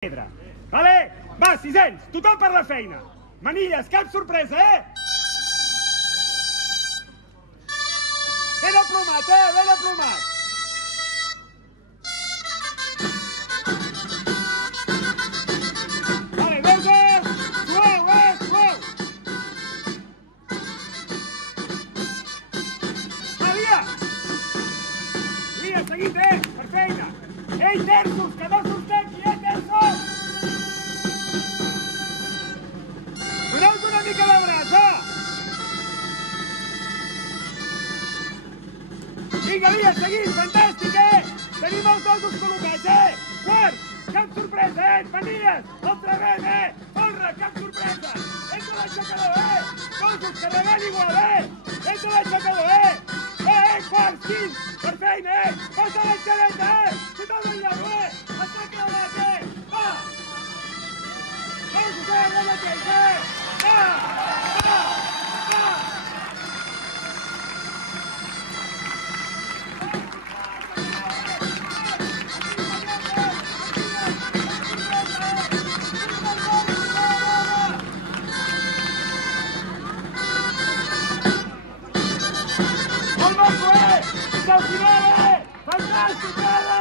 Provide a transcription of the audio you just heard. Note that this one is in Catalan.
pedra. Vale? Va, sisens, tothom per la feina. Manilles, cap sorpresa, Ben aplomat, ben aplomat. Vale, veus, suau, suau. Va, via. Via, seguit, per feina. Ei, terços, que no s'ostengui, terços. Doneu-vos una mica de braç, Vinga, via, seguit, fantàstic, Tenim els dosos col·locats, Quart, cap sorpresa, Manilles, altra vez, Honra, cap sorpresa. Entra l'aixecador, Dosos, carregant igual, Entra l'aixecador, Quarts, quints, per feina, Passa l'enxaneta, Tothom al lloc, Aixeca el braç, Va! Dosos, el mateix, Va! Al final, fantàstic,